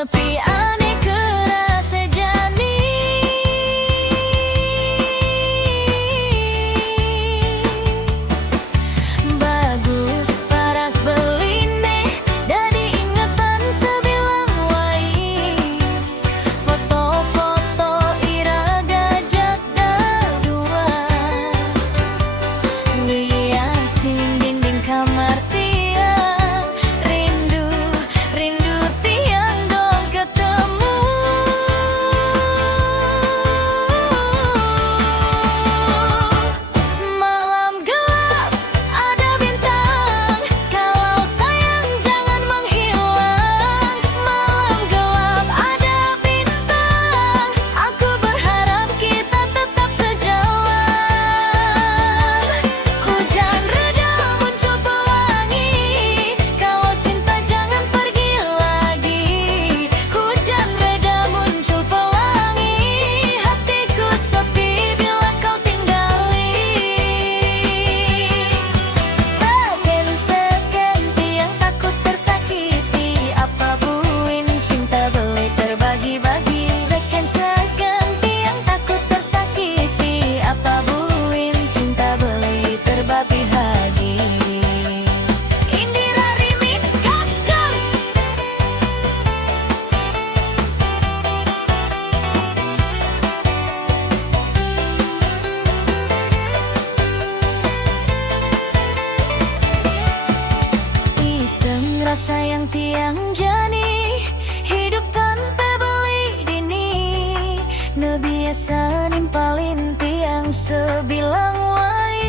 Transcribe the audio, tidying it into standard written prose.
sepi aneh kerasa jani. Bagus paras belineh dari ingatan sebilang wai. Foto-foto iraga jada dua hiasin dinding kamar tiang. Rindu, rindu tiang dong ketemu. Malam gelap ada bintang, kalau sayang jangan menghilang. Malam gelap ada bintang, aku berharap kita tetap sejalan. Hujan reda muncul pelangi, kalau cinta jangan pergi lagi. Hujan reda muncul pelangi, hatiku sepi bila kau tinggali. Seken-seken tiang takut tersakiti, apa buin cinta boleh terbagi-bagi. Seken-seken tiang takut tersakiti, apa buin cinta boleh terbagi-bagi. Indira Rimis Kaskas. Iseng rasa yang tiang jani, hidup tanpa beli dini. Nebiasa nimpalin tiang sebilang wai.